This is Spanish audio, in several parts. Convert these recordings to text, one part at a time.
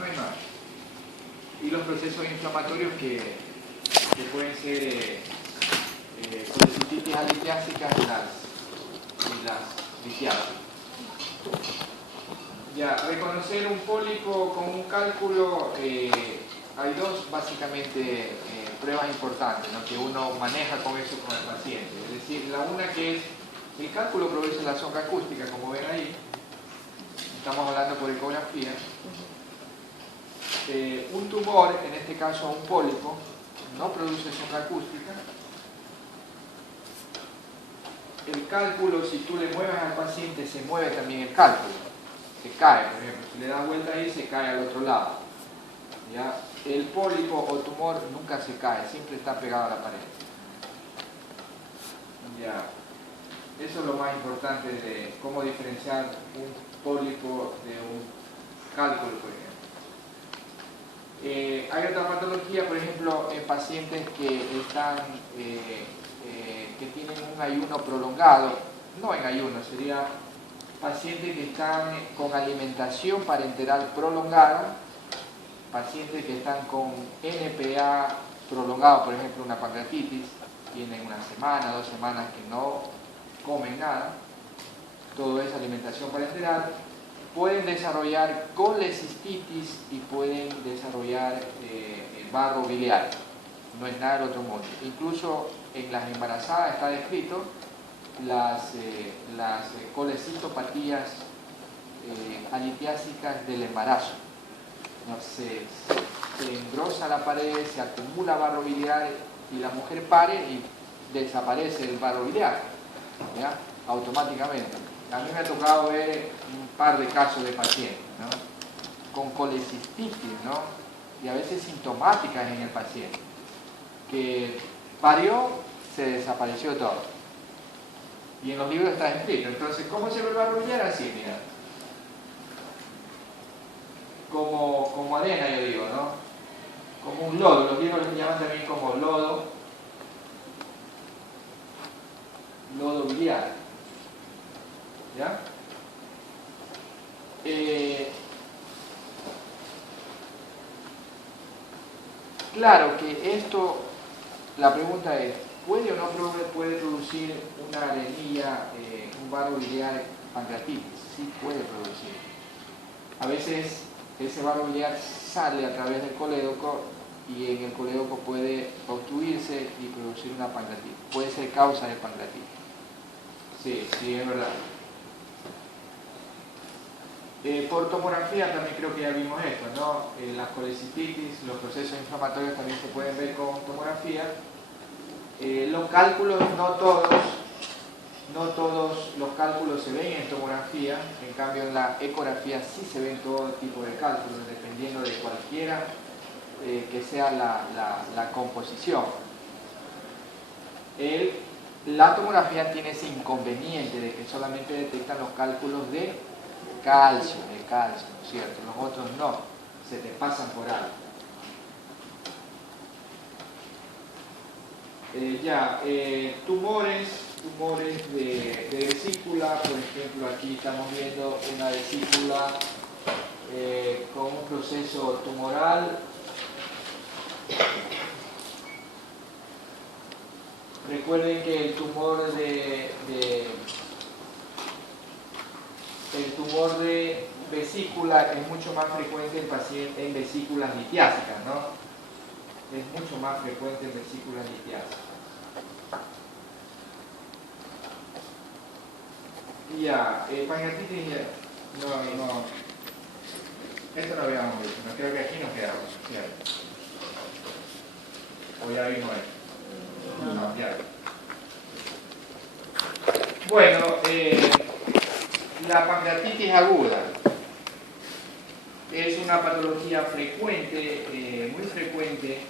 no hay más. Y los procesos inflamatorios que pueden ser colecistitis alitiásicas y las litiasas. Ya, reconocer un pólipo con un cálculo, hay dos básicamente pruebas importantes, ¿no?, que uno maneja con eso con el paciente. Es decir, la una que es, el cálculo produce la sonda acústica, como ven ahí, estamos hablando por ecografía. Un tumor, en este caso un pólipo, no produce sonda acústica. El cálculo, si tú le mueves al paciente, se mueve también el cálculo. Se cae, por ejemplo, si le das vuelta ahí, se cae al otro lado. ¿Ya? El pólipo o tumor nunca se cae, siempre está pegado a la pared. ¿Ya? Eso es lo más importante de cómo diferenciar un pólipo de un cálculo, por ejemplo. Hay otra patología, por ejemplo, en pacientes que tienen un ayuno prolongado, no en ayuno, sería pacientes que están con alimentación parenteral prolongada, pacientes que están con NPA prolongado, por ejemplo una pancreatitis, tienen una semana, 2 semanas que no comen nada, todo es alimentación parenteral, pueden desarrollar colecistitis y pueden desarrollar barro biliar, no es nada del otro mundo. Incluso en las embarazadas está descrito las colecitopatías alitiásicas del embarazo. ¿No? Se engrosa la pared, se acumula barro biliar y la mujer pare y desaparece el barro biliar, ¿ya? Automáticamente. A mí me ha tocado ver un par de casos de pacientes, ¿no?, con colecistitis, ¿no?, y a veces sintomáticas en el paciente, que parió, se desapareció todo. Y en los libros está escrito. Entonces, ¿cómo se ve el barro biliar? Así, mira. Como arena, yo digo, ¿no? Como un lodo. Los libros lo llaman también como lodo biliar. ¿Ya? Claro que esto, la pregunta es, ¿puede o no puede producir una arenilla, un barro biliar pancreatitis? Sí puede producir. A veces ese barro biliar sale a través del colédoco y en el colédoco puede obstruirse y producir una pancreatitis. Puede ser causa de pancreatitis. Sí, es verdad. Por tomografía también creo que ya vimos esto, ¿no? Las colecistitis, los procesos inflamatorios también se pueden ver con tomografía. Los cálculos, no todos los cálculos se ven en tomografía, en cambio en la ecografía sí se ven todo tipo de cálculos, dependiendo de cualquiera que sea la composición. La tomografía tiene ese inconveniente de que solamente detectan los cálculos de calcio, ¿no es cierto? Los otros no, se te pasan por alto. Tumores de vesícula, por ejemplo, aquí estamos viendo una vesícula con un proceso tumoral. Recuerden que el tumor de vesícula es mucho más frecuente en vesículas litiásicas, ¿no? Es mucho más frecuente en vesículas litiásicas. Ya, pancreatitis, no. Esto lo habíamos visto, no creo que aquí nos quedamos, ¿cierto? O ya vimos esto. No, ya. Bueno, la pancreatitis aguda es una patología frecuente, muy frecuente.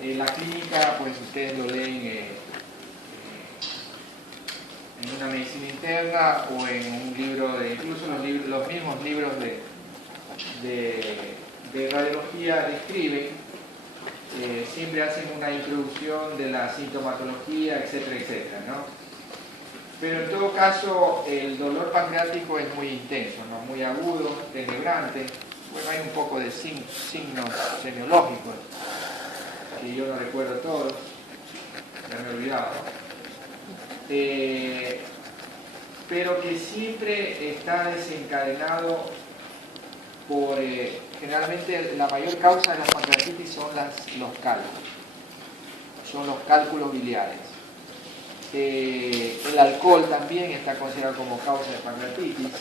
En la clínica, pues ustedes lo leen en una medicina interna o en un libro incluso los mismos libros de radiología describen, siempre hacen una introducción de la sintomatología, etcétera, etcétera, ¿no? Pero en todo caso, el dolor pancreático es muy intenso, ¿no? Muy agudo, tenebrante. Bueno, hay un poco de signos semiológicos, que yo no recuerdo todos, ya me he olvidado. Pero que siempre está desencadenado por, generalmente la mayor causa de la pancreatitis son los cálculos biliares. El alcohol también está considerado como causa de pancreatitis.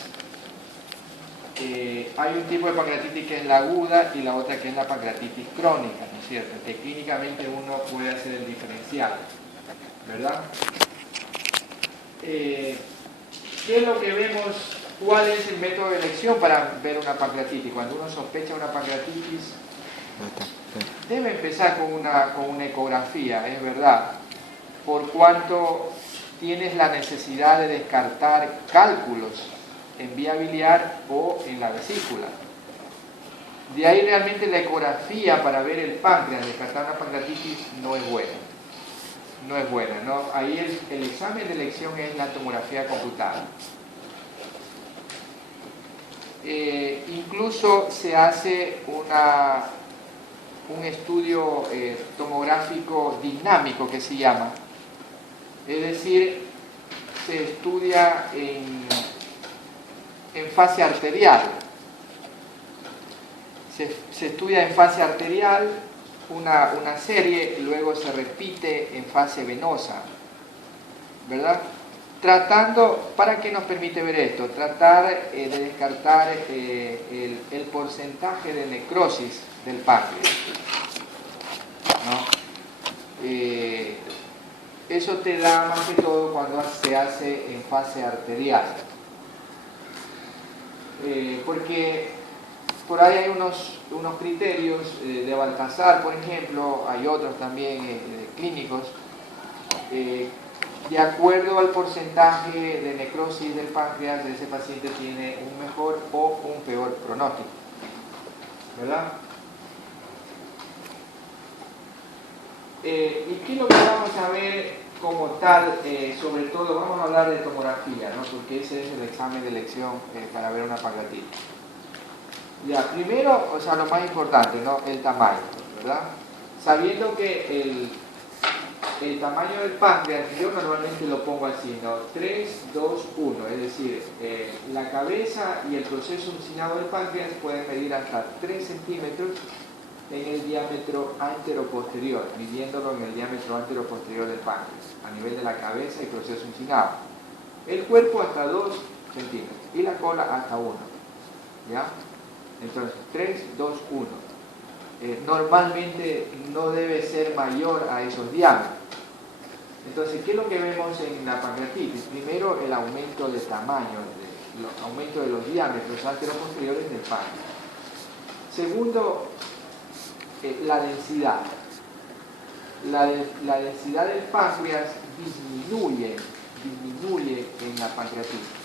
Hay un tipo de pancreatitis que es la aguda y la otra que es la pancreatitis crónica, ¿no es cierto? Que clínicamente uno puede hacer el diferencial, ¿verdad? ¿Qué es lo que vemos? ¿Cuál es el método de elección para ver una pancreatitis? Cuando uno sospecha una pancreatitis, debe empezar con una ecografía, es verdad, por cuanto tienes la necesidad de descartar cálculos en vía biliar o en la vesícula. De ahí realmente la ecografía para ver el páncreas, descartar una pancreatitis, no es buena. No es buena, ¿no? Ahí el examen de elección es la tomografía computada. Incluso se hace un estudio tomográfico dinámico que se llama, es decir, se estudia en fase arterial, se estudia en fase arterial una serie, luego se repite en fase venosa, ¿verdad? Tratando, ¿para qué nos permite ver esto? Tratar de descartar el porcentaje de necrosis del páncreas, ¿no? Eso te da más que todo cuando se hace en fase arterial. Porque por ahí hay unos criterios de Baltasar, por ejemplo, hay otros también clínicos, de acuerdo al porcentaje de necrosis del páncreas, ese paciente tiene un mejor o un peor pronóstico, ¿verdad? ¿Y qué es lo que vamos a ver como tal? Sobre todo vamos a hablar de tomografía, ¿no? Porque ese es el examen de elección para ver una pancreatitis. Ya, primero, o sea, lo más importante, ¿no? El tamaño, ¿verdad? Sabiendo que el tamaño del páncreas, yo normalmente lo pongo así, ¿no? 3, 2, 1, es decir, la cabeza y el proceso uncinado del páncreas pueden medir hasta 3 centímetros en el diámetro anteroposterior, midiéndolo en el diámetro anteroposterior del páncreas, a nivel de la cabeza y proceso uncinado. El cuerpo hasta 2 centímetros y la cola hasta 1, ¿ya? Entonces, 3, 2, 1. Normalmente no debe ser mayor a esos diámetros. Entonces, ¿qué es lo que vemos en la pancreatitis? Primero, el aumento de tamaño, el aumento de los diámetros anteroposteriores del páncreas. Segundo, la densidad. La densidad del páncreas disminuye en la pancreatitis.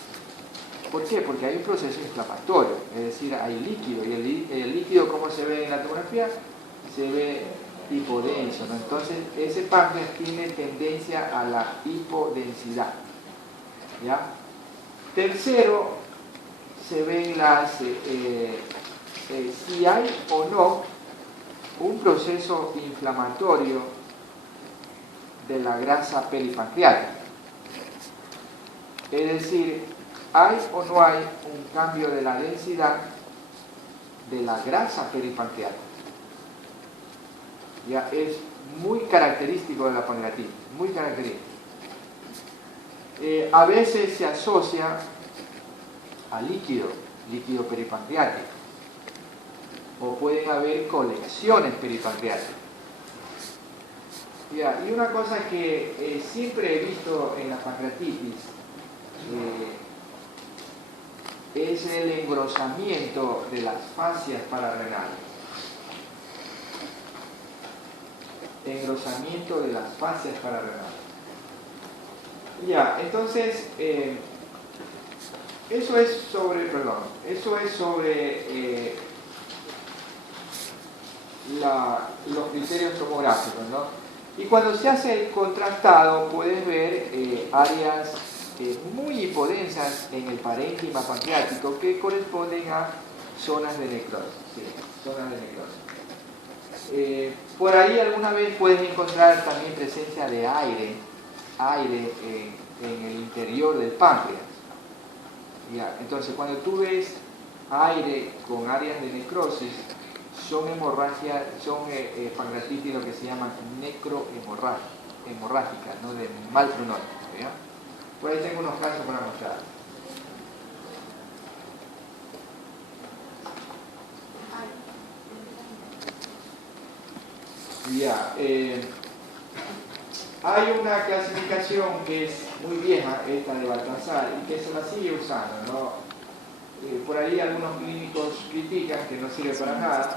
¿Por qué? Porque hay un proceso inflamatorio, es decir, hay líquido, y el líquido, ¿cómo se ve en la tomografía? Se ve hipodenso, ¿no? Entonces, ese páncreas tiene tendencia a la hipodensidad, ¿ya? Tercero, se ven si hay o no un proceso inflamatorio de la grasa peripancreática. Es decir, ¿hay o no hay un cambio de la densidad de la grasa peripancreática? Ya es muy característico de la pancreatitis, muy característico. A veces se asocia a líquido peripancreático, o pueden haber colecciones peripancreáticas. Ya, y una cosa que siempre he visto en la pancreatitis es el engrosamiento de las fascias pararrenales. Engrosamiento de las fascias pararrenales. Ya, entonces, eso es sobre los criterios tomográficos, ¿no? Y cuando se hace el contrastado, puedes ver áreas muy hipodensas en el parénquima pancreático que corresponden a zonas de necrosis. Sí, zonas de necrosis. Por ahí alguna vez puedes encontrar también presencia de aire en el interior del páncreas. ¿Ya? Entonces, cuando tú ves aire con áreas de necrosis, son hemorragias, son pancreatitis lo que se llama necrohemorrágica, ¿no? De mal pronóstico. ¿Ya? Por ahí tengo unos casos para mostrar. Ya, hay una clasificación que es muy vieja, esta de Baltasar, y que se la sigue usando, ¿no? Por ahí algunos clínicos critican que no sirve para nada,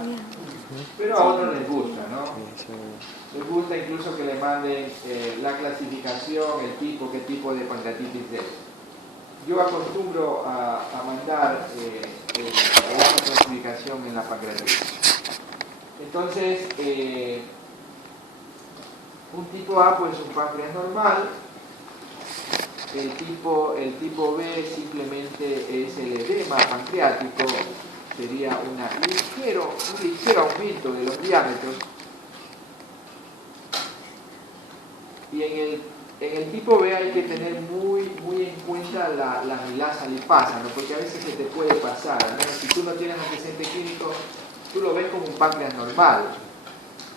pero a otros les gusta, ¿no? Les gusta incluso que le manden la clasificación, el tipo, qué tipo de pancreatitis es. Yo acostumbro a mandar esta clasificación en la pancreatitis. Entonces, un tipo A pues un páncreas normal, el tipo B simplemente es el edema pancreático, sería un ligero aumento de los diámetros, y en el tipo B hay que tener muy en cuenta la amilasa lipasa, ¿no? Porque a veces se te puede pasar, ¿no? Si tú no tienes antecedente clínico, tú lo ves como un páncreas normal.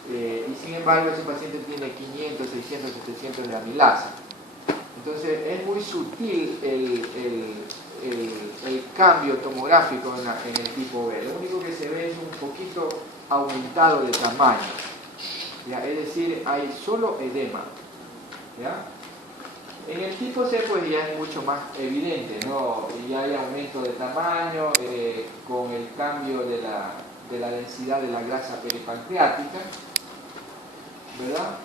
Y sin embargo ese paciente tiene 500, 600, 700 de amilasa. Entonces es muy sutil el cambio tomográfico en el tipo B. Lo único que se ve es un poquito aumentado de tamaño, ¿ya? Es decir, hay solo edema, ¿ya? En el tipo C pues ya es mucho más evidente, ¿no? Ya hay aumento de tamaño con el cambio de la densidad de la grasa peripancreática, ¿verdad?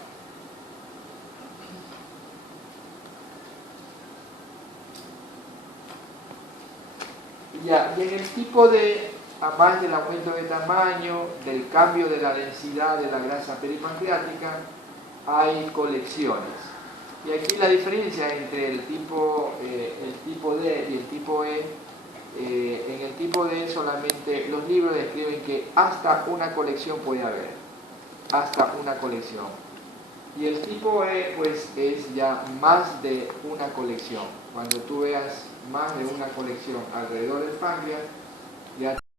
Ya, y en el tipo D, además del aumento de tamaño, del cambio de la densidad de la grasa peripancreática, hay colecciones. Y aquí la diferencia entre el tipo D y el tipo E, en el tipo D solamente los libros describen que hasta una colección puede haber, hasta una colección. Y el tipo E pues es ya más de una colección. Cuando tú veas más de una colección alrededor del páncreas,